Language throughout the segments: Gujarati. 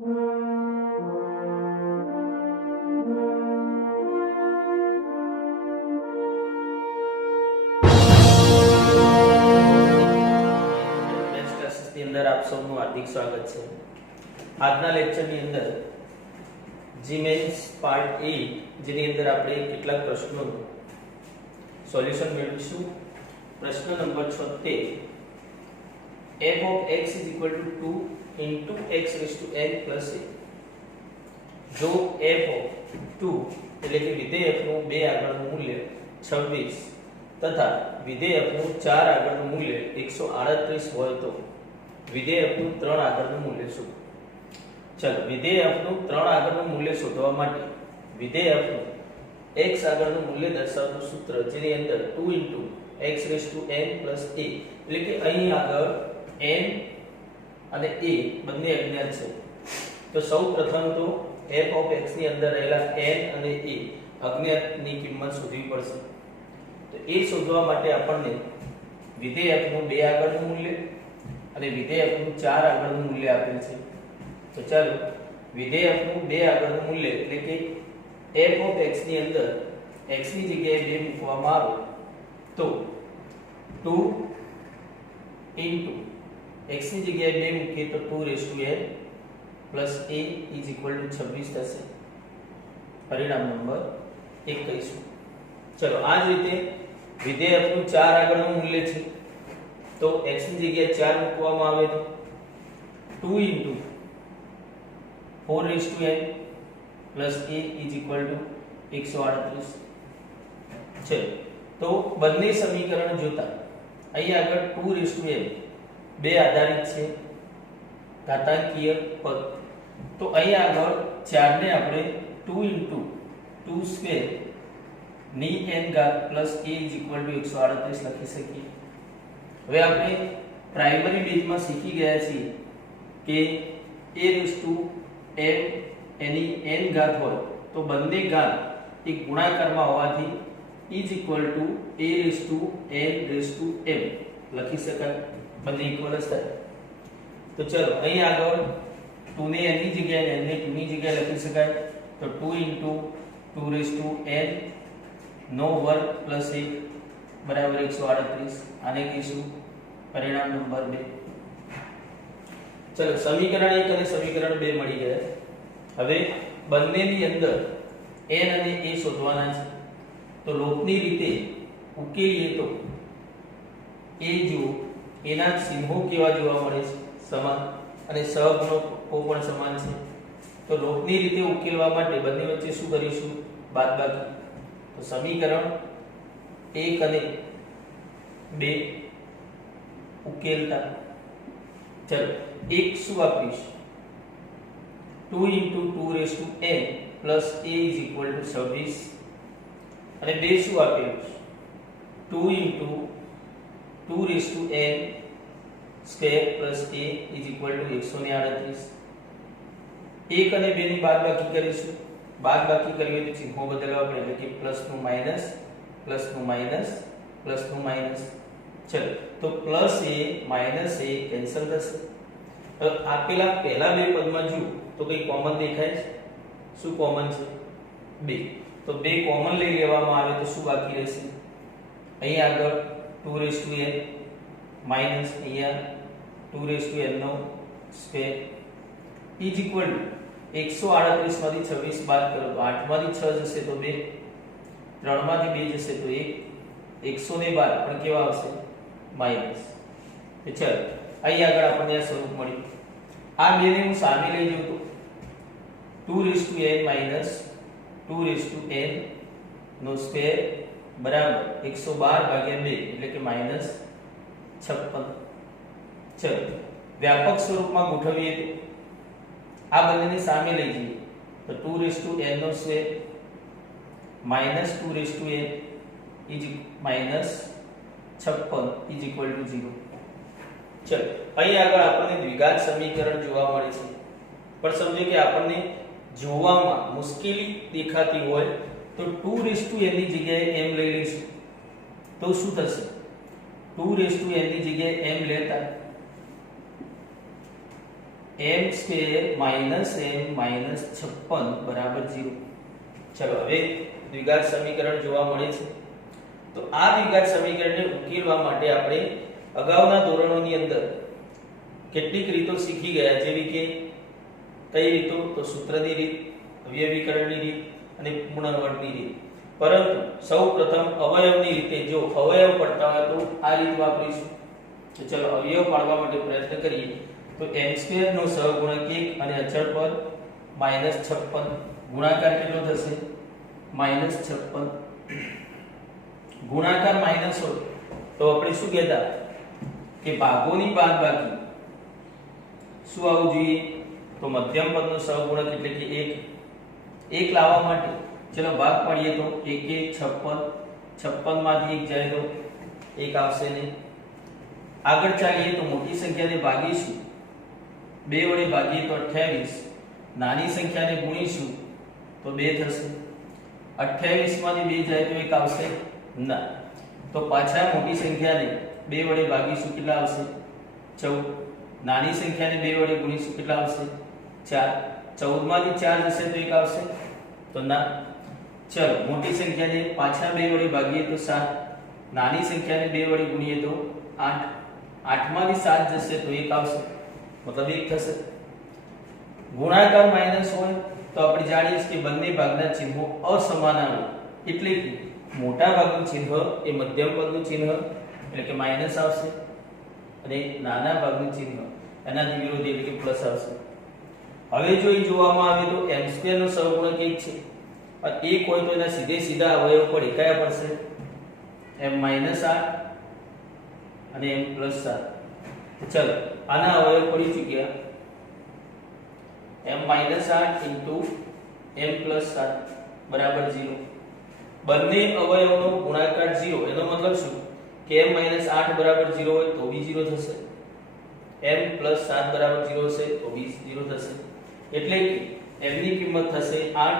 આપ સૌનું હાર્દિક સ્વાગત છે। આજના લેક્ચરની અંદર જીમેન્સ પાર્ટ 8 જેની અંદર આપણે કેટલાક પ્રશ્નોનું સોલ્યુશન મેળવીશું। પ્રશ્ન number 76 f of x is equal to 2 into x raised to n plus a। જો f of 2 એટલે કે વિધેય f નું 2 આગળનું મૂલ્ય 26 તથા વિધેય f નું 4 આગળનું મૂલ્ય 138 હોય તો વિધેય f નું 3 આગળનું મૂલ્ય શોધો। ચલો વિધેય f નું 3 આગળનું મૂલ્ય શોધવા માટે વિધેય f નું x આગળનું મૂલ્ય દર્શાવતું સૂત્ર જેની અંદર 2 into x raised to n plus a એટલે કે અહીં આગળ n અને a બંને અજ્ઞાત છે। તો સૌપ્રથમ તો f of x ની અંદર રહેલા n અને a અજ્ઞાતની કિંમત શોધવી પડશે। તો એ શોધવા માટે આપણને વિધેય f નું 2 આગળનું મૂલ્ય અને વિધેય f નું 4 આગળનું મૂલ્ય આપેલ છે। તો ચાલો વિધેય f નું 2 આગળનું મૂલ્ય એટલે કે f of x ની અંદર x ની જગ્યાએ 2 મૂકવામાં આવે તો 2 into x ની જગ્યાએ 2 મૂકીએ તો 2 raised to n plus a is equal to 26 થશે। પરિણામ નંબર 1 કહીશું। ચલો આ જ રીતે વિધેય f નું 4 આગળનું મૂલ્ય છે તો x ની જગ્યાએ 4 મૂકવામાં આવે તો 2 into 4 raised to n plus a is equal to 138 છે। તો બંને સમીકરણ જોતા અહીં આગળ 2 raised to n બે આધારિત છે ઘાતાંકીય પદ। તો અહીં આગળ 4 ને આપણે 2 into 2 સ્ક્વેર ની n ઘાત plus a is equal to 138 લખી શકીએ। હવે આપણે પ્રાઇમરી બેઝમાં શીખી ગયા છીએ કે a raised to m any n ઘાત હોય તો બંને ઘાત એક ગુણાકારમાં હોવાથી is equal to a raised to n raised to m લખી શકાય, બંને ઇક્વલ જ થાય। તો ચલો અહીં આગળ 2 ને n ની જગ્યાએ n ને 2 ની જગ્યાએ લખી શકાય તો 2 into 2 raised to n નો વર્ગ પ્લસ 1 બરાબર 138 આને કહીશું પરિણામ નંબર 2। ચલો સમીકરણ 1 અને સમીકરણ 2 મળી ગયા। હવે બંનેની અંદર n અને a શોધવાના છે તો લોપની રીતે ઉકેલીએ તો a જો એના ચિહ્નો કેવા જોવા મળે છે સમાન અને સહગુણકો પણ સમાન છે। તો લોપની રીતે ઉકેલવા માટે બંને વચ્ચે શું કરીશું બાદબાકી। તો સમીકરણ 1 અને 2 ઉકેલતા ચલો 1 શું આપીશું 2 into 2 raised to n plus a is equal to 26 અને 2 શું આપેલું 2 into 2 raised to n square plus a is equal to 138। 1 અને 2 ની બાદબાકી કરીશું, બાદબાકી કરીએ તો ચિહ્નો બદલવા પડે એટલે કે પ્લસ નું માઈનસ પ્લસ નું માઈનસ પ્લસ નું માઈનસ। ચલો તો plus a minus a cancel થશે। હવે આપેલા પહેલા બે પદમાં જો તો કઈ કોમન દેખાય છે, શું કોમન છે 2 તો 2 કોમન લઈ લેવામાં આવે તો શું બાકી રહેશે અહીં આગળ 2 raised to n માઈનસ અહીંયા 2 raised to n નો સ્ક્વેર is equal to 138 માંથી 26 બાદ કરો તો 8 માંથી 6 જશે તો 2 3 માંથી 2 જશે તો 1 112 પણ કેવા આવશે માઈનસ। તો ચાલો અહીં આગળ આપણને આ સ્વરૂપ મળ્યું। આ બેને હું સામે લઈ જઉં તો 2 raised to n minus 2 raised to n નો સ્ક્વેર બરાબર 112 ભાગ્યા 2 એટલે કે માઈનસ 56। ચલો વ્યાપક સ્વરૂપમાં ગોઠવીએ તો આ બંનેને સામે લઈ જઈએ તો 2 raised to n નો square minus 2 raised to n is minus 56 is equal to 0। ચલો અહીં આગળ આપણને દ્વિઘાત સમીકરણ જોવા મળે છે પણ સમજો કે આપણને જોવામાં મુશ્કેલી દેખાતી હોય તો 2 raised to n ની જગ્યાએ m લઈ લઈશું તો શું થશે 2 raised to n ની જગ્યાએ m લેતા m square minus m minus 56 બરાબર 0. ચલો હવે દ્વિઘાત સમીકરણ જોવા મળે છે. તો આ દ્વિઘાત સમીકરણને ઉકેલવા માટે આપણે અગાઉના ધોરણોની અંદર કેટલીક રીતો શીખી ગયા, જેવી કે કઈ રીતો? તો સૂત્રની રીત, અવયવીકરણની રીત અને પૂર્ણવર્ગની રીત. પરંતુ સૌપ્રથમ અવયવની રીતે, જો અવયવ પડતા હોય તો આ રીત વાપરીશું. તો ચલો અવયવ પાડવા માટે પ્રયત્ન કરીએ. તો m² નો સહગુણક 1 અને અચળ પદ -56, ગુણાકાર કેટલો થશે? -56. ગુણાકાર માઈનસ હોય તો આપણે શું કહેતા કે ભાગોની બાદબાકી શું આવવું જોઈએ? તો મધ્યમ પદનો સહગુણક એટલે કે 1 લાવવા માટે ચલો ભાગ પાડીએ તો 1 1 56, 56 માંથી 1 જાય તો 1 આવશે નહીં. આગળ ચાલીએ તો મોટી સંખ્યાને ભાગીશું, 2 વડે ભાગીએ તો 28, નાની સંખ્યાને ગુણીશું તો 2 થશે. 28 માંથી 2 જાય તો 1 આવશે ના. તો પાછા મોટી સંખ્યાને 2 વડે ભાગીશું, કેટલા આવશે? 14. નાની સંખ્યાને 2 વડે ગુણીશું, કેટલા આવશે? 4. 14 માંથી 4 જશે તો 1 આવશે તો ના. ચલો મોટી સંખ્યાને પાછા 2 વડે ભાગીએ તો 7, નાની સંખ્યાને 2 વડે ગુણીએ તો 8. 8 માંથી 7 જશે તો 1 આવશે, મતલબ 1 થશે. ગુણાકાર માઈનસ હોય તો આપણે જાણીએ છીએ કે બંને ભાગના ચિહ્નો અસમાન આવે, એટલે કે મોટા ભાગનું ચિહ્ન એ મધ્યમ પદનું ચિહ્ન એટલે કે માઈનસ આવશે અને નાના ભાગનું ચિહ્ન એનાથી વિરોધી એટલે કે પ્લસ આવશે. હવે જો એ જોવામાં આવે તો m² નો સહગુણક 1 છે અને 1 હોય તો એના સીધા અવયવ પડે. કયા પડશે? m-8 અને m+7. ચલો આના અવયવ પડી ચૂક્યા. m-8 m+7 બરાબર 0. બંને અવયવનો ગુણાકાર 0, એનો મતલબ શું કે m-8 બરાબર 0 હોય તો બી 0 થશે, m+7 બરાબર 0 હશે તો બી 0 થશે. એટલે કે m ની કિંમત થશે 8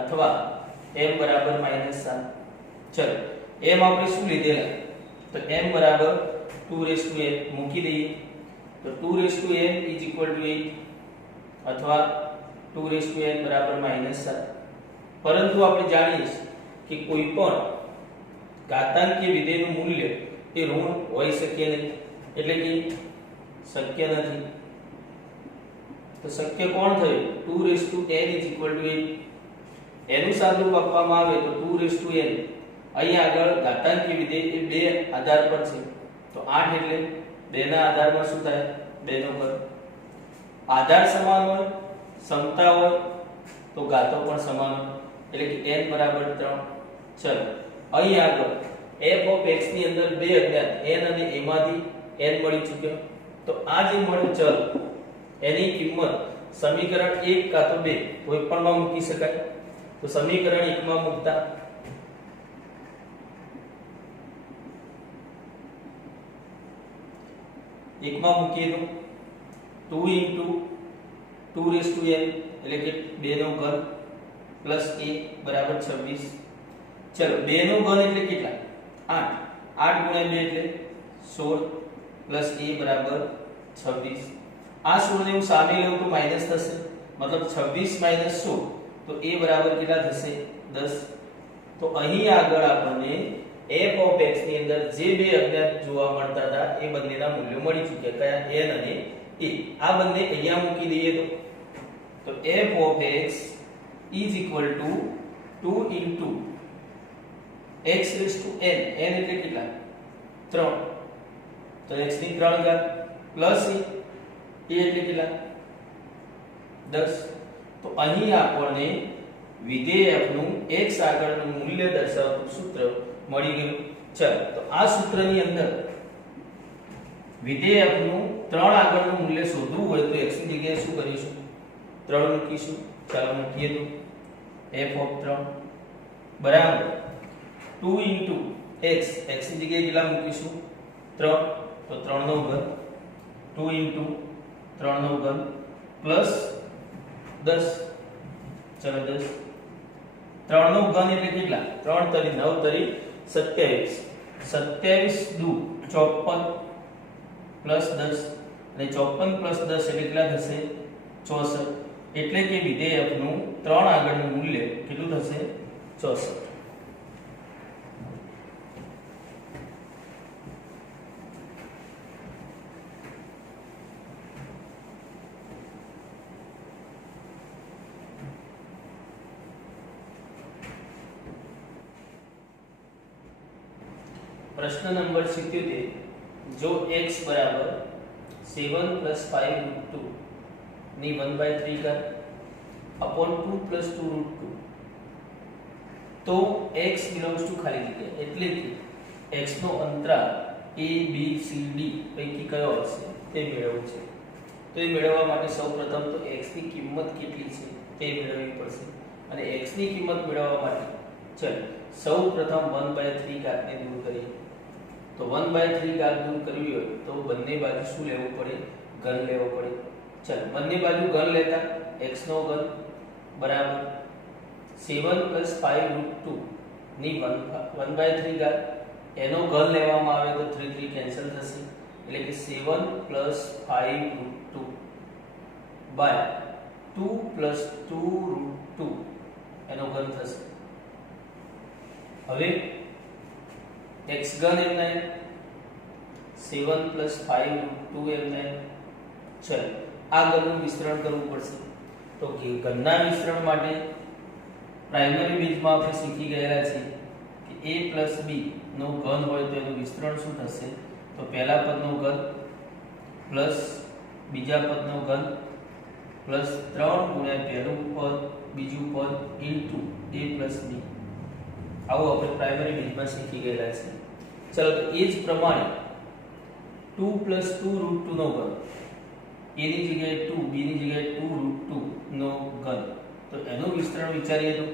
અથવા m બરાબર -7. ચલો m આપણે શું લીધેલા? તો m બરાબર 2n મૂકી દઈએ તો 2n = 8 અથવા 2n બરાબર -7. પરંતુ આપણે જાણીએ છીએ કે કોઈ પણ ઘાતાંકીય વિધેયનું મૂલ્ય એ ઋણ હોઈ શકે નહીં, એટલે કે શક્ય નથી. તો શક્ય કોણ થયું? 2n = 8. એનું સાદુરૂપ આપવામાં આવે તો 2n. અહીં આગળ ઘાતાંકીય વિધેય એ બે આધાર પર છે, તો 8 એટલે 2 ના આધારમાં શું થાય? 2 નો ઘન. આધાર સમાન હોય, સમતા હોય તો ઘાતો પણ સમાન હોય, એટલે કે n બરાબર 3. ચલો અહીં આગળ f(x) ની અંદર બે અજ્ઞાત n અને a માંથી n મળી ચૂક્યો. તો આ જે મળ્યું ચલ એની કિંમત સમીકરણ 1 કાં તો 2 કોઈ પણ માં મૂકી શકાય. તો સમીકરણ 1 માં મૂકતા મૂકીએ તો 2 * 2n એટલે કે 2 નો ઘન પ્લસ a બરાબર 26. ચલો 2 નો ઘન એટલે કેટલા? 8. 8 * 2 એટલે 16 પ્લસ a બરાબર 26. આ 16 ને હું સામે લઉં તો માઈનસ થશે, મતલબ 26 - 16 તો a બરાબર કેટલા થશે? 10. તો અહીં આગળ આપણને f(x) ની અંદર જે બે અજ્ઞાત જોવા મળતા હતા એ બંનેના મૂલ્યો મળી ચૂક્યા. કયા? n અને a. આ બંને અહીંયા મૂકી દઈએ તો f(x) = 2 * x⁴n. n એટલે કેટલા? 3. તો x ની 3 ઘાત પ્લસ a એટલે કેટલા? 10. તો અહીં આપણને વિધેય f નું x આગળનું મૂલ્ય દર્શાવતું સૂત્ર મળી ગયું. ચાલો તો આ સૂત્રની અંદર વિધેય f નું 3 આગળનું મૂલ્ય શોધવું હોય તો x ની જગ્યાએ શું કરીશું? 3 મૂકીશું. ચાલો મૂકીએ તો f(3) બરાબર 2 * x. x ની જગ્યાએ કેટલા મૂકીશું? 3. તો 3 નો ઘન 2 * 3 નો ઘન પ્લસ 10. ચલો 10. 3 નો ઘન એટલે કેટલા? 3 તરી 9 તરી 27. 27 × 2 = 54 પ્લસ 10 અને 54 + 10 એટલે કેટલા થશે 64 એટલે કે વિધેય f નું 3 આગળનું મૂલ્ય કેટલું થશે 64. प्रश्न नंबर 77 जो x बराबर 7 + 5 √2 ની 1/3 ઘાત अपॉन 2 + 2 √2 तो x belongs to ખાલી જગ્યા એટલે કે x નો અંતરાલ a b c d પૈકી કયો હશે તે મેળવવું છે. તો એ મેળવવા માટે સૌપ્રથમ તો x ની કિંમત કેટલી છે તે મેળવવી પડશે અને x ની કિંમત મેળવવા માટે ચલ સૌપ્રથમ 1/3 ઘાતને દૂર કરીએ. तो 1/3 घात दूर करवी हो तो બંને બાજુ શું લેવું પડે ઘન લેવો પડે. ચલ બંને બાજુ ઘન લેતા x નો ઘન બરાબર 7 + 5 √2 ની 1/3 ઘાત એનો ઘન લેવામાં આવે તો 3 3 કેન્સલ થશે એટલે કે 7 + 5 √2 બાય 2 + 2 √2 એનો ઘન થશે. હવે x घन એમ નહીં 7 + 5 √2 એમ નહીં. ચલ આ ઘનનું વિસ્તરણ કરવું પડશે. તો ઘનના વિસ્તરણ માટે પ્રાઇમરી બીજમાં આપણે શીખી ગયેલા છે કે a + b નો ઘન હોય તો એનું વિસ્તરણ શું થશે તો પહેલા પદનો ઘન પ્લસ બીજા પદનો ઘન પ્લસ 3 ગુણ્યા પહેલું પદ બીજું પદ ઇન્ટુ a + b. આવું આપણે પ્રાઇમરી બીજમાં શીખી ગયેલા છે. ચલો તો એ જ પ્રમાણે 2 + 2 √2 નો ઘન a ની જગ્યાએ 2 b ની જગ્યાએ 2 √2 નો ઘન તો એનું વિસ્તરણ વિચારીએ તો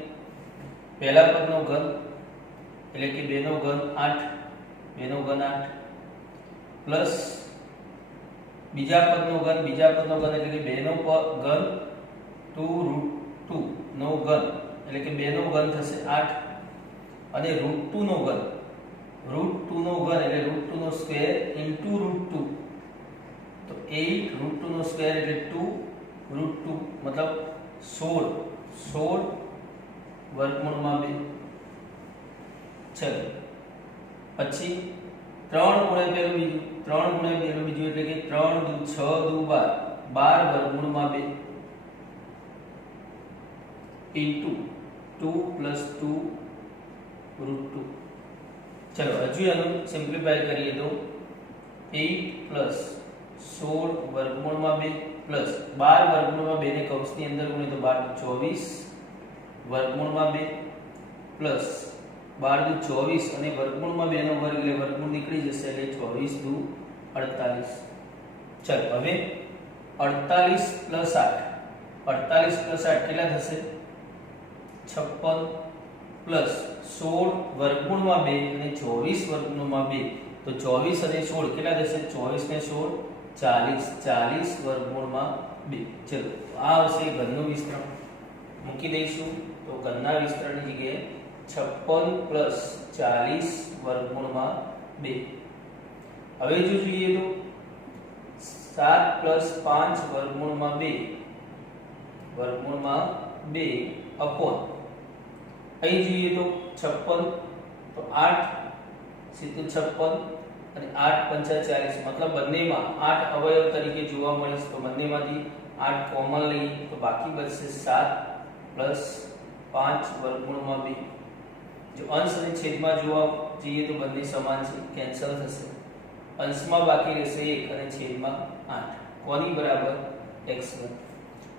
પહેલા પદનો ઘન એટલે કે 2 નો ઘન 8 2 નો ઘન 8 પ્લસ બીજા પદનો ઘન એટલે કે 2 નો ઘન 2 √2 નો ઘન એટલે કે 2 નો ઘન થશે 8 અને √2 નો ઘન એટલે √2 નો સ્ક્વેર ઇન્ટુ √2 તો 8 √2 નો સ્ક્વેર એટલે 2 √2 મતલબ 16 વર્ગમૂળમાં 2. ચલો પછી 3 ગુણ્યા પેલું બીજું એટલે કે 3 દુ 6 દુ 12 વર્ગમૂળમાં 2 ઇન્ટુ 2 + 2 √2. चलो हजू आनु सिंप्लीफाई करिए तो 8 + 16 वर्गमूल में 2 प्लस 12 वर्गमूल में 2 ने कૌંસ ની અંદર ગુણે તો 12 24 વર્ગમૂળ માં 2 પ્લસ 12 દુ 24 અને વર્ગમૂળ માં 2 નો વર્ગ એટલે વર્ગમૂળ નીકળી જશે એટલે 24 દુ 48. ચલ હવે 48 + 8 કેટલા થશે 56 प्लस 16 वर्गमूल में 2 અને 24 वर्गमूल में 2 तो 24 અને 16 કેટલા થશે 24 ને 16 40 वर्गमूल में 2. चलो આ આવશે ઘનનું વિસ્તરણ મૂકી દઈશું તો ઘનના વિસ્તરણની જગ્યાએ 56 + 40 વર્ગમૂળ में 2. હવે જો જોઈએ તો 7 + 5 વર્ગમૂળ में 2 अपॉन અહીં જોઈએ તો 56 તો 8 સીધું 56 અને 8 × 40 મતલબ બંનેમાં 8 અવયવ તરીકે જોવા મળે છે. તો બંનેમાંથી 8 કોમન લઈએ તો બાકી બચશે 7 + 5 વર્ગમૂળમાં 2. જો અંશ અને છેદમાં જોવા જઈએ તો બંને સમાન છે કેન્સલ થશે. અંશમાં બાકી રહેશે 1 અને છેદમાં 8 કોની બરાબર x1.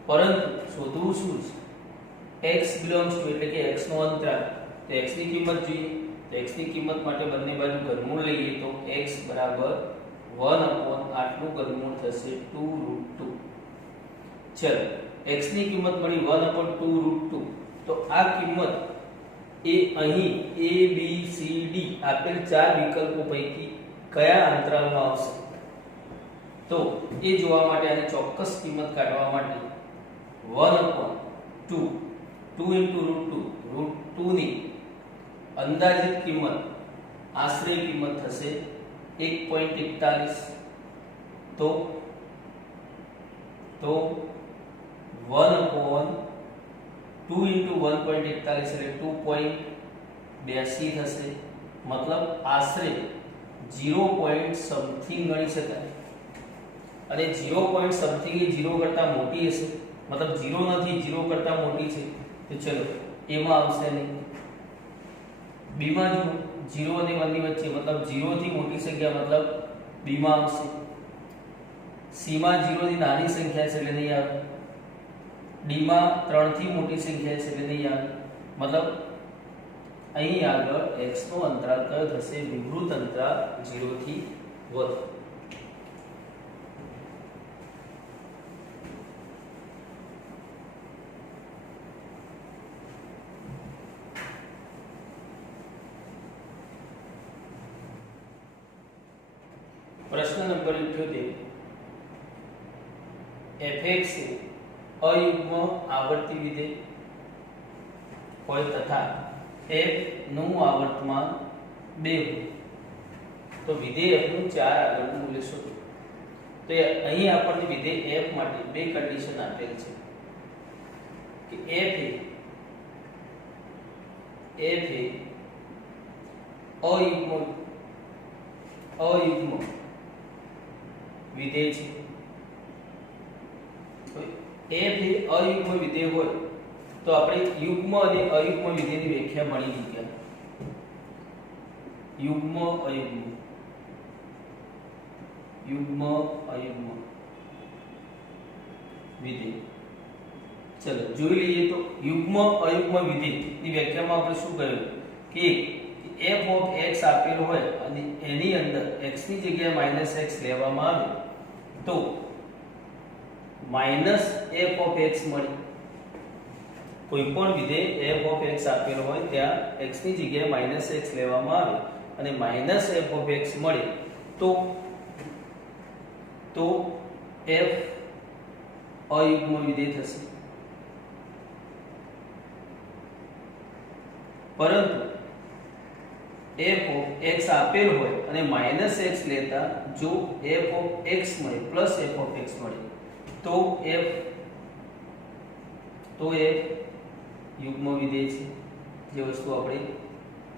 પરંતુ શોધવું શું છે x belongs to એટલે કે x નો અંતરાલ તો x ની કિંમત જોઈએ તો x ની કિંમત માટે બંને બાજુ ઘનમૂળ લઈએ તો x બરાબર 1 આટલું ઘનમૂળ થશે 2 √2. ચલો x ની કિંમત મળી 1 √2 તો આ કિંમત એ અહીં a b c d આપેલ ચાર વિકલ્પો પૈકી કયા અંતરાલમાં આવશે તો એ જોવા માટે આની ચોક્કસ કિંમત કાઢવા માટે 1/2 2 * √2 ની અંદાજિત કિંમત આશરે કિંમત થશે 1.41 તો તો 1/2 * 1.41 એટલે 2.82 થશે, મતલબ આશરે 0 પોઈન્ટ સમથિંગ ગણી શકાય. અને 0 પોઈન્ટ સમથિંગ એ 0 કરતા મોટી હશે, મતલબ 0 નથી, 0 કરતા મોટી છે. તો ચલો એમાં આવશે નહીં. બી માં જો 0 અને 1 ની વચ્ચે, મતલબ 0 થી મોટી સંખ્યા, મતલબ બી માં આવશે. સી માં 0 થી નાની સંખ્યા છે એટલે નહીં આવે. ડી માં 3 થી મોટી સંખ્યા છે એટલે નહીં આવે. મતલબ અહીં આગળ x નો અંતરાલ કયો થશે? વિવૃત અંતરાલ 0 થી વધુ. प्रश्न नंबर 78 fx એ અયુગ્મ આવર્તી વિધેય હોય તથા f નું આવર્તમાન 2 હોય તો વિધેય f નું 4 આગળનું મૂલ્ય શોધો. તો અહીં આપણને વિધેય f માટે બે કન્ડિશન આપેલ છે કે f એ અયુગ્મ વિધેય છે. તો f એ અયુગ્મ વિધેય હોય તો આપણે યુગ્મ અને અયુગ્મ વિધેયની વ્યાખ્યા ભણી ચૂક્યા. યુગ્મ અયુગ્મ વિધેય. ચલો જોઈ લઈએ. તો યુગ્મ અયુગ્મ વિધેયની વ્યાખ્યામાં આપણે શું કહ્યું કે f of x આપેલ હોય અને એની અંદર x ની જગ્યાએ -x લેવામાં આવે તો -f of x મળે. કોઈ પણ વિધેય f of x આપેલ હોય ત્યાં x ની જગ્યાએ -x લેવામાં આવે અને -f of x મળે તો f અયુગ્મ વિધેય થશે. પરંતુ f of x આપેલ હોય અને -x લેતા જો f of x મળે પ્લસ f of x મળે તો f યુગ્મ વિધેય છે. જે વસ્તુ આપણે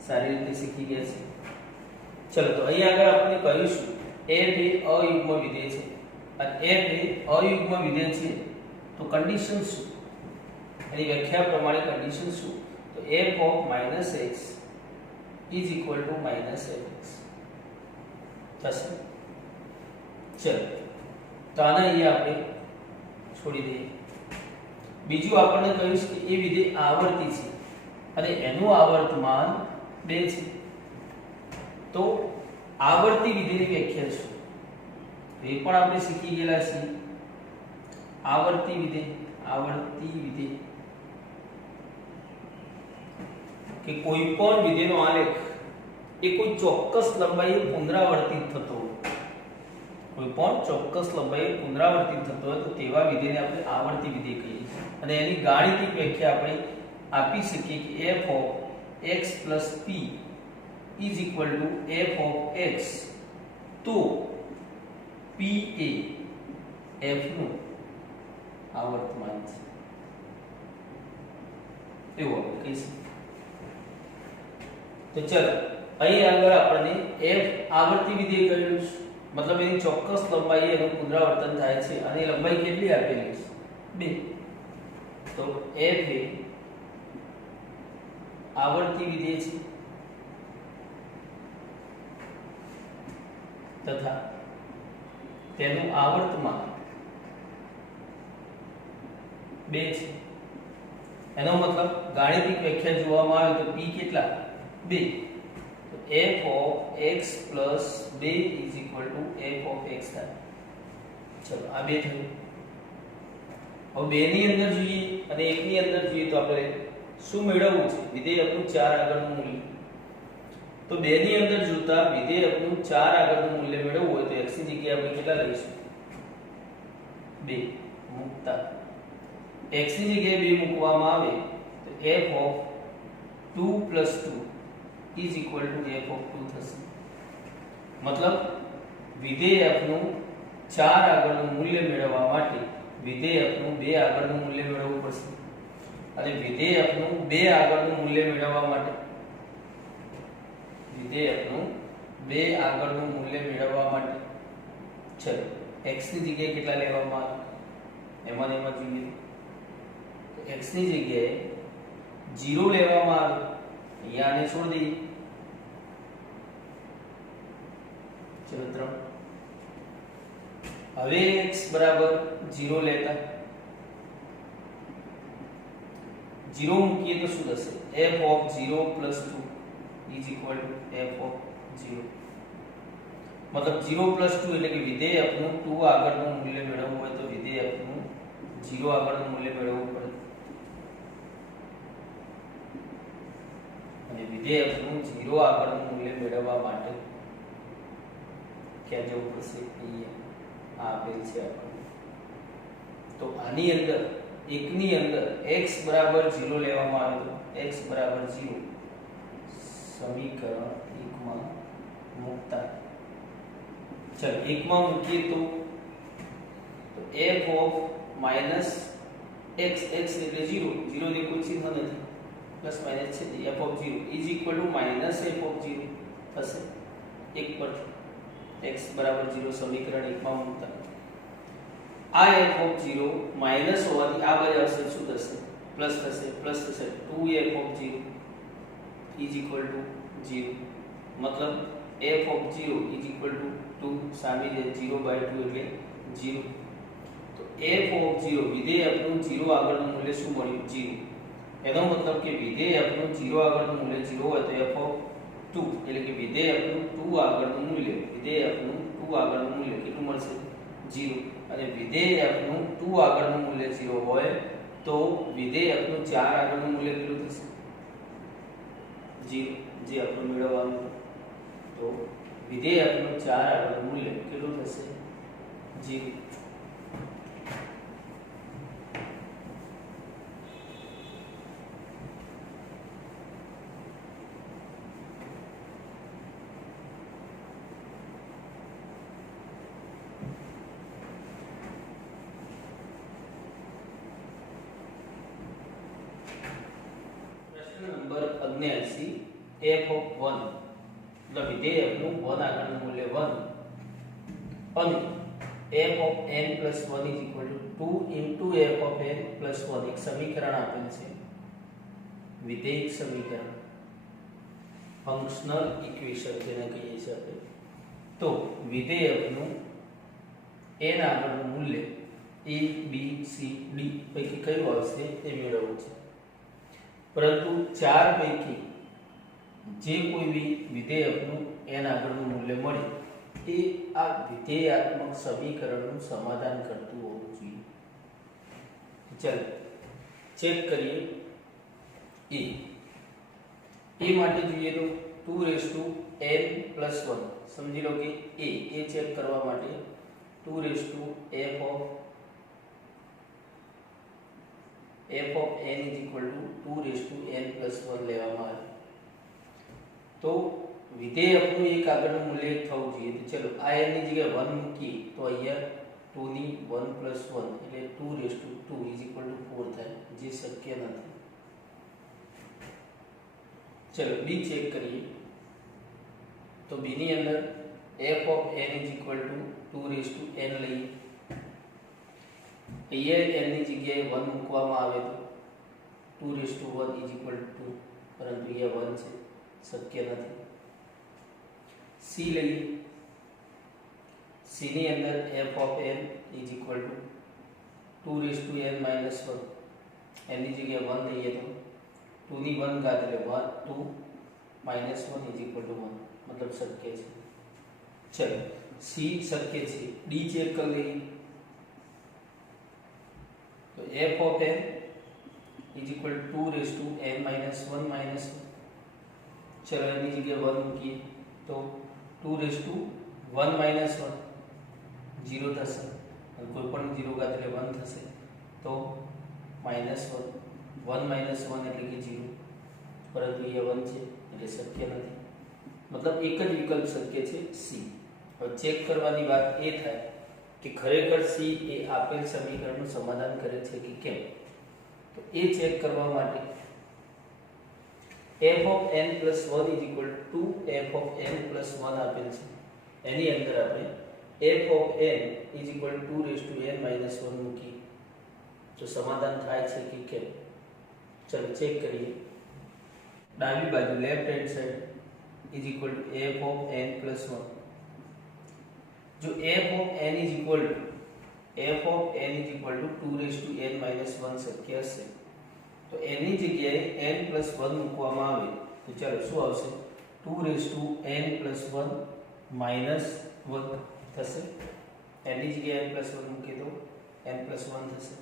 સારી રીતે શીખી ગયા છે. ચલો તો અહીં આગળ આપણે કહીશું f એ અયુગ્મ વિધેય છે અને f એ અયુગ્મ વિધેય છે તો કન્ડિશન શું? એની વ્યાખ્યા પ્રમાણે કન્ડિશન શું? તો f of -x is equal to -fx થશે. ચલો તો આને અહીંયા આપણે છોડી દઈએ. બીજું આપણને કહ્યું છે કે એ વિધેય આવર્તી છે અને એનું આવર્તમાન 2 છે. તો આવર્તી વિધેયની વ્યાખ્યા શું? એ પણ આપણે શીખી ગયેલા છીએ. આવર્તી વિધેય કે કોઈ પણ વિધેયનો આલેખ એ કોઈ ચોક્કસ લંબાઈએ પુનરાવર્તિત થતો હોય. કોઈ પણ ચોક્કસ લંબાઈએ પુનરાવર્તિત થતો હોય તો તેવા વિધેયને આપણે આવર્તી વિધેય કહીએ છીએ. અને એની ગાણિતિક વ્યાખ્યા આપણે આપી શકીએ કે f of x + p is equal to f of x. તો p એ f નું આવર્તમાન છે એવું આપણે કહી શકીએ. તો ચલો અહીં આગળ આપણને f આવર્તી વિધેય કહ્યું છે, મતલબ એની ચોક્કસ લંબાઈએ એનું પુનરાવર્તન થાય છે અને એ લંબાઈ કેટલી આપેલી છે? 2. તો f એ આવર્તી વિધેય છે તથા તેનું આવર્તમાન 2 છે. એનો મતલબ ગાણિતિક વ્યાખ્યા જોવામાં આવે તો p કેટલા? 2. તો f of x + 2 is equal to f of x થાય. ચલો આ 2 થયું. હવે 2 ની અંદર જોઈએ અને 1 ની અંદર જોઈએ તો આપણે શું મેળવવું છે? વિધેય f નું 4 આગળનું મૂલ્ય. તો 2 ની અંદર જોતા વિધેય f નું 4 આગળનું મૂલ્ય મેળવવું હોય તો x ની જગ્યાએ આપણે કેટલા લઈશું? 2 મૂકતા x ની જગ્યાએ 2 મૂકવામાં આવે તો f of 2 + 2 is equal to f of 2 થશે. મતલબ વિધેય f નું 4 આગળનું મૂલ્ય મેળવવા માટે વિધેયકનું 2 આગળનું મૂલ્ય મેળવવું પડશે અને વિધેયકનું 2 આગળનું મૂલ્ય મેળવવા માટે ચલો x ની જગ્યાએ કેટલા લેવામાં આવે એમાં જોઈએ તો x ની જગ્યાએ 0 લેવામાં આવે અહીંયા આને છોડી દઈએ ચલો 3 હવે x બરાબર 0 લેતા 0 મૂકીએ તો શું થશે f of 0 plus 2 is equal to f of 0 मतलब 0 plus 2 એટલે કે વિધેયકનું 2 આગળનું મૂલ્ય મેળવવું હોય તો વિધેયકનું 0 આગળનું મૂલ્ય મેળવવું પડે અને વિધેયકનું 0 આગળનું મૂલ્ય મેળવવા માટે ક્યાં જવું પડશે આ આપેલ છે આપણને તો આની અંદર એકની અંદર x બરાબર 0 લેવામાં આવે તો x બરાબર 0 સમીકરણ 1 માં મૂકતા चल एक में मूकिए तो f of minus x x એટલે 0 0 ને કોઈ ચિહ્ન નથી પ્લસ માઈનસ છે f of 0 is equal to minus f of 0 થશે 1 પર x બરાબર 0 સમીકરણ 1 માં મૂકતા આ f of 0 માઈનસ હોવાથી આ બાજુ આવશે શું થશે પ્લસ થશે 2f of 0 is equal to 0 मतलब f of 0 is equal to 2 સામે 0/2 એટલે 0 તો f of 0 વિધેયકનું 0 આગળનું મૂલ્ય શું મળ્યું 0 એનો મતલબ કે વિધેયકનું 0 આગળનું મૂલ્ય 0 હોય તો f of 2 એટલે કે વિધેયકનું 2 આગળનું મૂલ્ય કેટલું મળશે 0 અને વિધેયકનું 2 આગળનું મૂલ્ય 0 હોય તો વિધેયકનું 4 આગળનું મૂલ્ય કેટલું થશે 0 જે આપણે મેળવવાનું તો વિધેયકનું 4 આગળનું મૂલ્ય કેટલું થશે 0 પ્રશ્ન નંબર 79 f of 1 मतलब વિધેયકનું 1 આગળનું મૂલ્ય 1 અને f of n plus 1 is equal to 2 into f of n plus 1 એક સમીકરણ આપેલ છે વિધેયક સમીકરણ ફંક્શનલ ઇક્વેશન જેને કહીએ છીએ આપણે તો વિધેયકનું n આગળનું મૂલ્ય a b c d પૈકી કયું આવશે તે મેળવવું છે પરંતુ 4 પૈકી જે કોઈ भी વિધેયકનું n આગળનું મૂલ્ય મળે એ આ વિધેયાત્મક સમીકરણનું સમાધાન કરતું હોવું જોઈએ ચાલો ચેક કરીએ a માટે જોઈએ તો 2n + 1 સમજી લો કે a ચેક કરવા માટે 2f of n = 2n + 1 લેવામાં આવે तो વિધેયકનું એક આગળનું મૂલ્ય થવું જોઈએ તો ચલો આ n ની જગ્યાએ 1 મૂકી તો અહીંયા 2 ની 1 + 1 એટલે 2 = 4 થાય જે શક્ય નથી ચલો b ચેક કરીએ તો b ની અંદર f of n = 2n લઈએ અહીંયા n ની જગ્યાએ 1 મૂકવામાં આવે તો 2 = 1 = 2 પરંતુ અહીંયા 1 છે શક્ય નથી c લઈએ c ની અંદર f of n = 2n - 1 n ની જગ્યાએ 1 લઈએ તો 2 ની 1 ઘાત એટલે 2 - 1 = 1 मतलब શક્ય છે ચલો c શક્ય છે d ચેક કરી લઈએ તો f of n = 2n - 1 चलो एनी जगह 1 મૂકીએ તો 2 * 1 - 1 0 થશે અને કોઈ પણ 0 ઘાત એટલે 1 થશે તો -1 1 - 1 એટલે કે 0 પરંતુ એ 1 છે એટલે શક્ય નથી मतलब એક જ વિકલ્પ શક્ય છે c હવે ચેક કરવાની વાત એ થાય કે ખરેખર સી એ આપેલ સમીકરણનું સમાધાન કરે છે કે કેમ. તો એ ચેક કરવા માટે f of n plus 1 is equal to f of n plus 1 આપેલ છે. એની અંદર આપણે f of n is equal to 2 raised to n minus 1 મૂકી તો સમાધાન થાય છે કે કેમ. ચલો ચેક કરીએ. ડાબી બાજુ left hand side is equal to f of n plus 1. जो f of n is equal to 2 raised to n minus 1 શક્ય હશે તો એની જગ્યાએ n plus 1 મૂકવામાં આવે તો ચાલો શું આવશે 2 raised to n plus 1 minus 1 થશે. એની જગ્યાએ n plus 1 મૂકી દો n plus 1 થશે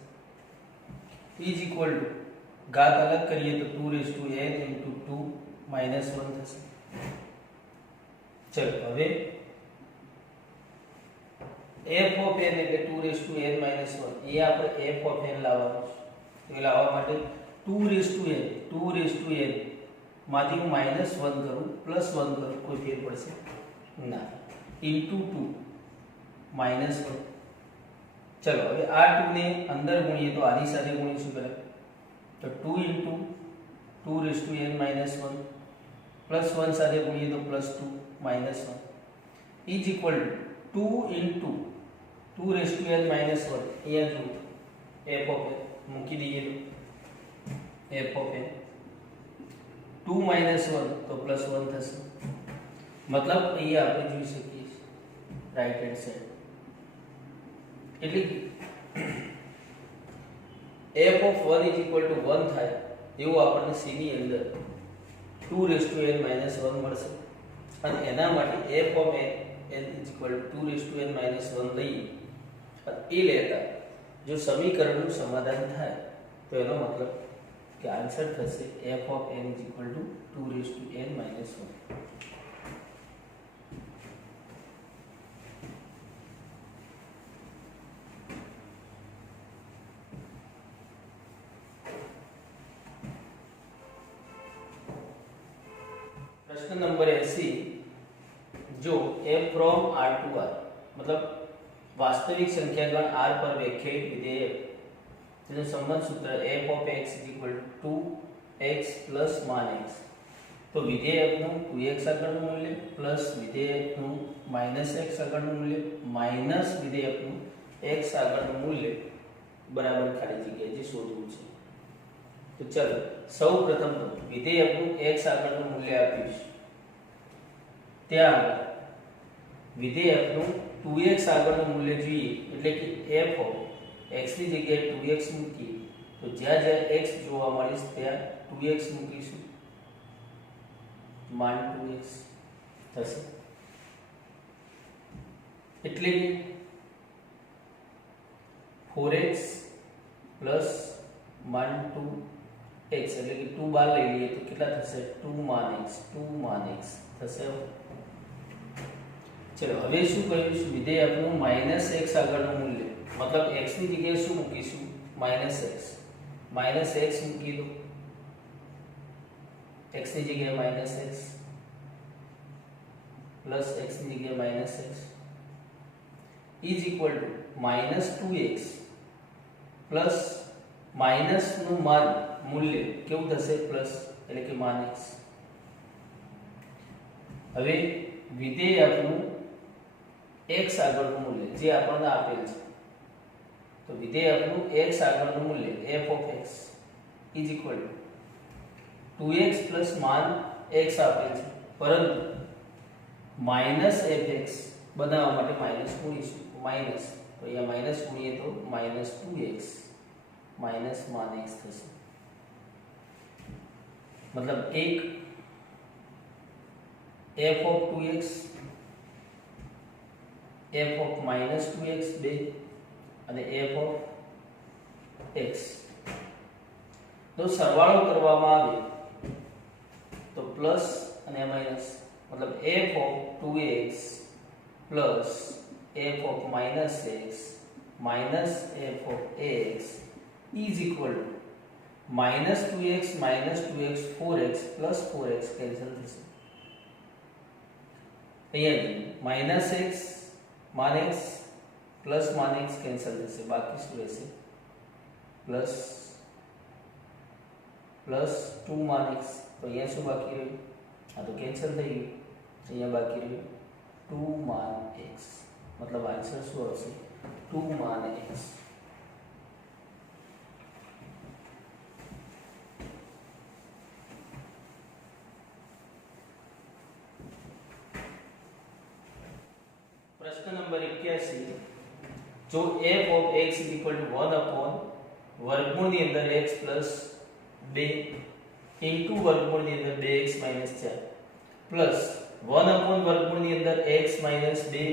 is equal to ઘાત અલગ કરીએ તો 2 raised to n into 2 minus 1 થશે. ચલો હવે f of n એટલે 2 raised to n minus 1 એ આપણે f of n લાવવાનું છે. એ લાવવા માટે 2 raised to n માંથી હું -1 કરું +1 કરું કોઈ ફેર પડશે ના into 2 -1. ચલો હવે આ 2 ને અંદર ગુણીએ તો આની સાથે ગુણીશું પહેલા તો 2 into 2 raised to n minus 1 +1 સાથે ગુણીએ તો +2 -1 is equal to 2 into 2 raised to n minus 1 અહીંયા જો f of n મૂકી દઈએ તો f of n 2 minus 1 તો +1 થશે. મતલબ અહીંયા આપણે જોઈ શકીએ રાઈટ હેન્ડ સાઈડ એટલે f of 1 is equal to 1 થાય એવું આપણને c ની અંદર 2 raised to n minus 1 મળશે અને એના માટે f of n is equal to 2 raised to n minus 1 લઈએ અને એ લેતા જો સમીકરણનું સમાધાન થાય તો એનો મતલબ કે આન્સર થશે f of n is equal to 2 raised to n minus 1. प्रश्न नंबर 80 जो f from r to r मतलब वास्तविक संख्या गण r पर व्याख्यायित विधेय જેનો સંબંધ સૂત્ર f of x = 2x मान x તો વિધેયકનું 2x આગળનું મૂલ્ય પ્લસ વિધેયકનું -x આગળનું મૂલ્ય માઈનસ વિધેયકનું x આગળનું મૂલ્ય બરાબર ખાલી જગ્યા જે શોધવું છે. તો ચાલો સૌપ્રથમ તો વિધેયકનું x આગળનું મૂલ્ય આપીશ ત્યાં વિધેયકનું 2x આગળનું મૂલ્ય જોઈએ એટલે કે f of x ની જગ્યાએ 2x મૂકીએ તો જ્યાં જ્યાં x જોવા મળે ત્યાં 2x મૂકીશું मान 2x થશે એટલે કે 4x plus मान 2x એટલે કે 2 બાર લઈ લઈએ તો કેટલા થશે 2 मान x થશે. चलो હવે શું કરીશું વિધેયકનું -x આગળનું મૂલ્ય मतलब x ની જગ્યાએ શું મૂકીશું -x મૂકી દો x ની જગ્યાએ -x પ્લસ x ની જગ્યાએ -x is equal to -2x plus minus નું માન મૂલ્ય કેવું થશે પ્લસ એટલે કે -x. હવે વિધેયકનું x આગળનું મૂલ્ય જે આપણને આપેલ છે તો વિધેયકનું x આગળનું મૂલ્ય f of x is equal to 2x plus मान x આપેલ છે પરંતુ -fx બનાવવા માટે માઈનસ ગુણીશું માઈનસ તો અહીંયા માઈનસ ગુણીએ તો -2x माइनस मान x થશે मतलब एक f of 2x f of -2x બે અને f of x તો સરવાળો કરવામાં આવે તો પ્લસ અને માઈનસ मतलब f of 2x plus f of -x minus f of x is equal to -2x 4x plus 4x cancel થશે અહીંયા -x मान x प्लस मान x कैंसल થશે, બાકી શું રહેશે પ્લસ પ્લસ 2 मान x, તો અહીંયા શું બાકી રહ્યું, આ તો કેન્સલ થઈ ગયું, અહીંયા બાકી રહ્યું 2 मान x, मतलब आंसर શું આવશે 2 मान x। प्रश्न नंबर 81, जो f of x is equal to 1 upon वर्गमूળ ની અંદર x plus 2 into વર્ગમૂળ ની અંદર 2x minus 4 plus 1 upon વર્ગમૂળ ની અંદર x minus 2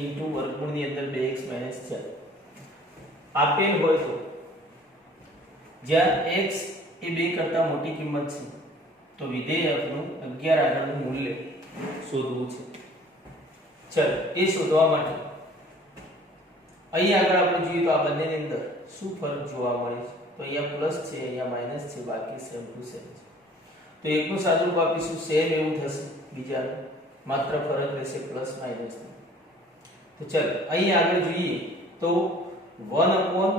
into વર્ગમૂળ ની અંદર 2x minus 4 આપેલ હોય તો જ્યાં x એ 2 કરતા મોટી કિંમત છે તો વિધેય f નું 11 આગળનું મૂલ્ય શોધવું છે। चलो એ શોધવા માટે અહીં આગળ આપણે જોઈએ તો આ બંનેની અંદર શું ફરક જોવા મળે છે, તો અહીંયા પ્લસ છે, અહીંયા માઈનસ છે, બાકી સેમ ટુ સેમ છે, તો એકનું સાદુરૂપ આપીશું સેમ એવું થશે, બીજાનું માત્ર ફરક રહેશે પ્લસ માઈનસ નો। તો ચલો અહીં આગળ જોઈએ તો 1 upon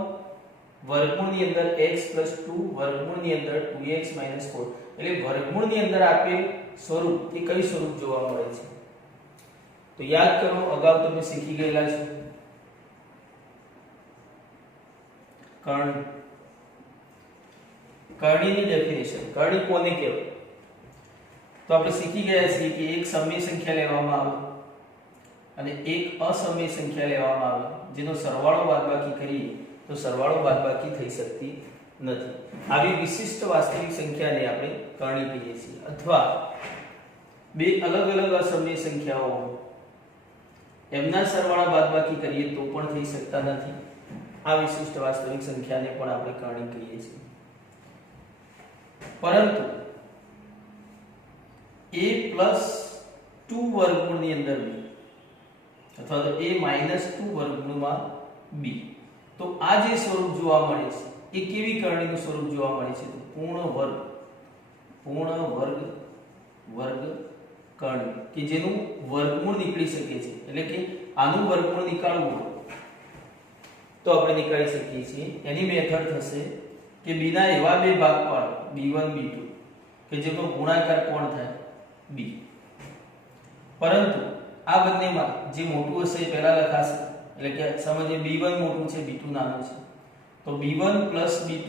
વર્ગમૂળની અંદર x 2 વર્ગમૂળની અંદર 2x 4, એટલે વર્ગમૂળની અંદર આપેલ સ્વરૂપ એ કઈ સ્વરૂપ જોવા મળે છે, तो याद करो अगाउ તમે શીખી ગયેલા છો કર્ણ, કર્ણીની ડેફિનેશન, કર્ણી કોને કહેવાય, તો આપણે શીખી ગયા છીએ કે એક સમય સંખ્યા લેવામાં આવે અને એક અસમય સંખ્યા લેવામાં આવે જેનો સરવાળો બાદબાકી કરીએ તો સરવાળો બાદબાકી થઈ શકતી નથી, આવી વિશિષ્ટ વાસ્તવિક સંખ્યાને આપણે કર્ણી કહીએ છીએ, અથવા બે અલગ અલગ અસમય સંખ્યાઓ એમના સરવાળા બાદબાકી કરીએ તો પણ થઈ શકતા નથી, આ વિશિષ્ટ વાસ્તવિક સંખ્યાને પણ આપણે કર્ણી કહીએ છીએ। પરંતુ a + 2 વર્ગમૂળની અંદર b અથવા તો a - 2 વર્ગમૂળમાં b, તો આ જે સ્વરૂપ જોવા મળે છે એ કેવી કર્ણીનું સ્વરૂપ જોવા મળે છે, તો પૂર્ણ વર્ગ વર્ગ કર્ણી કે જેનું વર્ગમૂળ નીકળી શકે છે, એટલે કે આનું વર્ગમૂળ નીકાળવું તો આપણે નીકાળી શકીએ છીએ। એની મેથડ થશે કે b ના એવા બે ભાગ પાડો b1 b2 કે જેનો ગુણાકાર કોણ થાય b, પરંતુ આ બંનેમાં જે મોટું હશે એ પહેલા લખાશે, એટલે કે સમજીએ b1 મોટું છે b2 નાનું છે, તો b1 + b2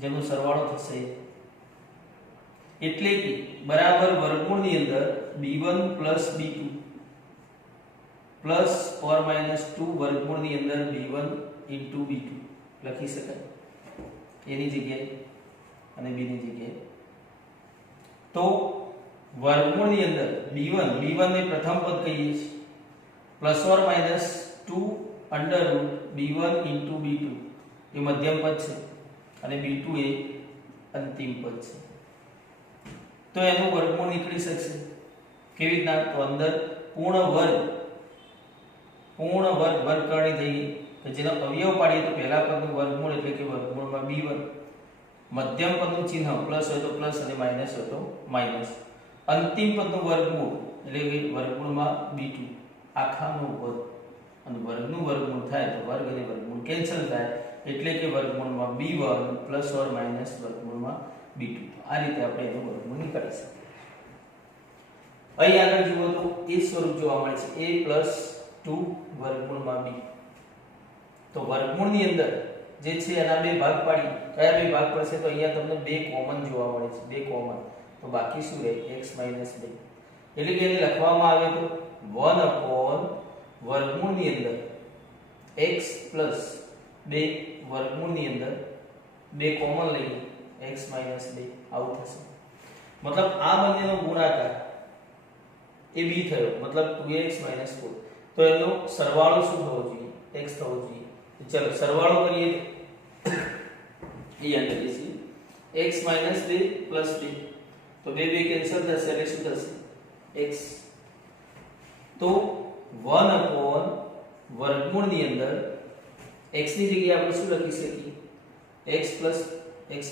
જેનો સરવાળો થશે એટલે કે બરાબર વર્ગમૂળની અંદર b1 + b2 plus or minus 2 વર્ગમૂળની અંદર b1 * b2 લખી શકાય એની જગ્યાએ અને b ની જગ્યાએ। તો વર્ગમૂળની અંદર b1 ને પ્રથમ પદ કહીએ છીએ, plus or minus 2 √ b1 * b2 એ મધ્યમ પદ છે અને b2 એ અંતિમ પદ છે, તો એનું વર્ગમૂળ નીકળી શકશે કેવી રીતના, તો અંદર પૂર્ણ વર્ગ કર્ણી થઈ ગઈ કે જેનો અવયવ પાડીએ તો પહેલા પદનું વર્ગમૂળ એટલે કે વર્ગમૂળમાં b1, મધ્યમ પદનું ચિહ્ન પ્લસ હોય તો પ્લસ અને માઈનસ હોય તો માઈનસ, અંતિમ પદનું વર્ગમૂળ એટલે કે વર્ગમૂળમાં b2 આખાનું વર્ગ, અને વર્ગનું વર્ગમૂળ થાય તો વર્ગ અને વર્ગમૂળ કેન્સલ થાય એટલે કે વર્ગમૂળમાં b1 પ્લસ ઓર માઈનસ વર્ગમૂળમાં b2, આ રીતે આપણે એનું વર્ગમૂળ નીકાળી શકીએ। અહીં આગળ જુઓ તો એ સ્વરૂપ જોવા મળે છે a + 2 વર્ગમૂળમાં b, તો વર્ગમૂળની અંદર જે છે એના બે ભાગ પાડી, કયા બે ભાગ પડશે, તો અહીંયા તમને બે કોમન જોવા મળે છે, બે કોમન, તો બાકી શું રહે x - 2, એટલે કે એને લખવામાં આવે તો 1 upon વર્ગમૂળની અંદર x + 2 વર્ગમૂળની અંદર બે કોમન લઈએ x - 2 આવું થશે, મતલબ આ બંનેનો ગુણાકાર એ b થયો, મતલબ 2x - 4, તો એનો સરવાળો શું થવો જોઈએ x થવો જોઈએ। તો ચલો સરવાળો કરીએ તો એ અંદર છે x - 2 + 2, તો બે કેન્સલ થશે એટલે શું થશે x, તો 1 upon વર્ગમૂળની અંદર x ની જગ્યાએ આપણે શું લખી શકીએ x - 2 +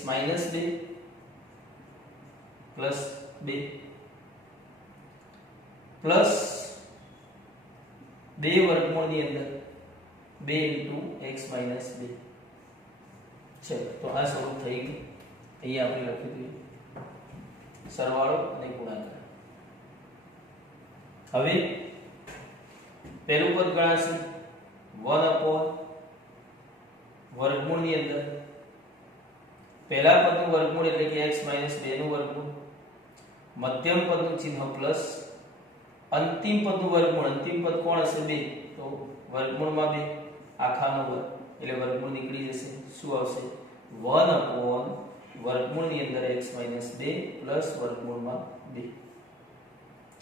2 પ્લસ 2 વર્ગમૂળની અંદર 2 into x minus 2 છે. તો આ સ્વરૂપ થઈ ગયું. અહીંયા આપણે લખી દઈએ સરવાળો અને ગુણાકાર. હવે પહેલું પદ ગણાશે 1 upon વર્ગમૂળની અંદર પહેલા પદનું વર્ગમૂળ એટલે કે x minus 2 નું વર્ગમૂળ, મધ્યમ પદનું ચિહ્ન પ્લસ, અંતિમ પદનું વર્ગમૂળ, અંતિમ પદ કોણ હશે 2 તો વર્ગમૂળમાં 2 આખાનો વર્ગ એટલે વર્ગમૂળ નીકળી જશે. શું આવશે 1 upon વર્ગમૂળની અંદર x minus 2 પ્લસ વર્ગમૂળમાં 2.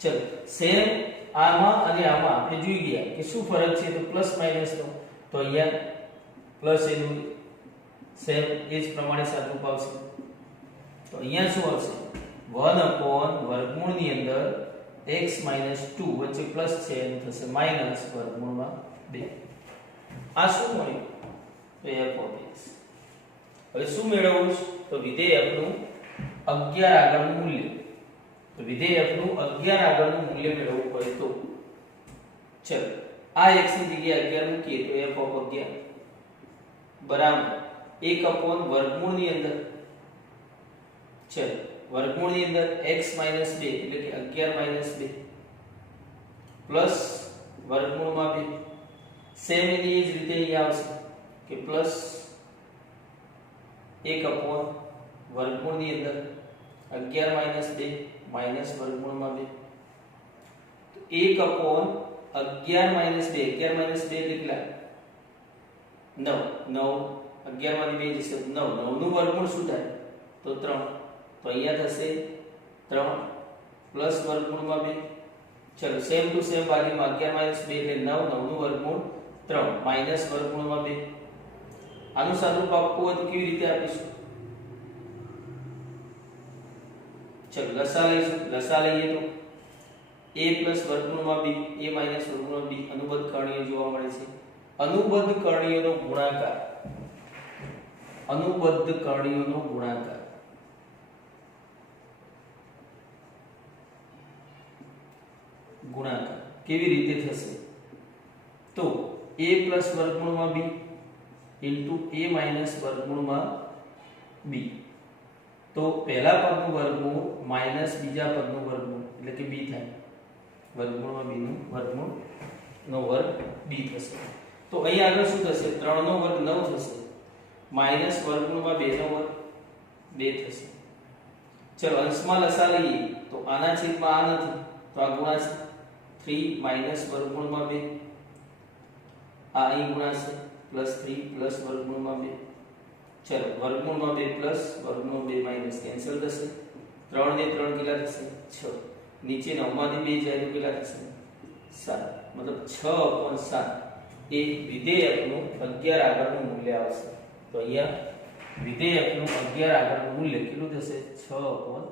ચલો સેમ આમાં અને આમાં આપણે જોઈ ગયા કે શું ફરક છે તો પ્લસ માઈનસ નો, તો અહીંયા પ્લસ એનું સેમ એ જ પ્રમાણે સાદુરૂપ આવશે. તો અહીંયા શું આવશે 1 upon વર્ગમૂળની અંદર x minus 2 વચ્ચે પ્લસ છે એનું થશે માઈનસ વર્ગમૂળમાં 2. આ શું મળ્યું તો f of x. હવે શું મેળવવું તો વિધેય f નું 11 આગળનું મૂલ્ય. તો વિધેય f નું 11 આગળનું મૂલ્ય મેળવવું હોય તો ચલો આ x ની જગ્યાએ 11 મૂકીએ તો f of 11 બરાબર 1 upon વર્ગમૂળની અંદર ચલો વર્ગમૂળની અંદર x minus 2 એટલે કે 11 minus 2 પ્લસ વર્ગમૂળમાં 2 સેમ એની જ રીતે અહીં આવશે કે પ્લસ 1 upon વર્ગમૂળની અંદર 11 minus 2 માઈનસ વર્ગમૂળમાં 2 તો 1 upon 11 minus 2 11 minus 2 એટલે કેટલા 9 11 માંથી 2 જશે 9 9 નું વર્ગમૂળ શું થાય તો 3 તો અહીંયા થશે 3 પ્લસ વર્ગમૂળમાં 2. ચલો સેમ ટુ સેમ બાજુમાં 11 minus 2 એટલે 9 9 નું વર્ગમૂળ 3 માઈનસ વર્ગમૂળમાં 2. આનું સાદુરૂપ આપવું હોય તો કેવી રીતે આપીશું ચલો લસા લઈશું. લસા લઈએ તો a પ્લસ વર્ગમૂળમાં b a માઈનસ વર્ગમૂળમાં b અનુબદ્ધ કર્ણીય જોવા મળે છે. અનુબદ્ધ કર્ણીયનો ગુણાકાર, અનુબદ્ધ કર્ણીયનો ગુણાકાર ગુણાકાર કેવી રીતે થશે તો a પ્લસ વર્ગમૂળમાં b ઇન્ટુ a માઈનસ વર્ગમૂળમાં b. તો પહેલા પદનું વર્ગમૂળ માઈનસ બીજા પદનું વર્ગમૂળ એટલે કે b થાય. વર્ગમૂળમાં b નું વર્ગમૂળ નો વર્ગ b થશે. તો અહીં આગળ શું થશે 3 નો વર્ગ 9 થશે માઈનસ વર્ગમૂળમાં 2 નો વર્ગ 2 થશે. ચલો અંશમાં લસા લઈએ તો આના છેદમાં આ નથી તો આ ગુણાશે 3 માઈનસ વર્ગમૂળમાં 2 આ અહીં ગુણાશે પ્લસ 3 પ્લસ વર્ગમૂળમાં 2. ચલો વર્ગમૂળમાં 2 પ્લસ વર્ગમૂળ 2 માઈનસ કેન્સલ થશે. 3 ને 3 કેટલા થશે 6. નીચે 9 માંથી 2 જાય તો કેટલા થશે 7. મતલબ 6 upon 7 એ વિધેયકનું 11 આગળનું મૂલ્ય આવશે. તો અહીંયા વિધેયકનું 11 આગળનું મૂલ્ય કેટલું થશે 6 upon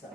7.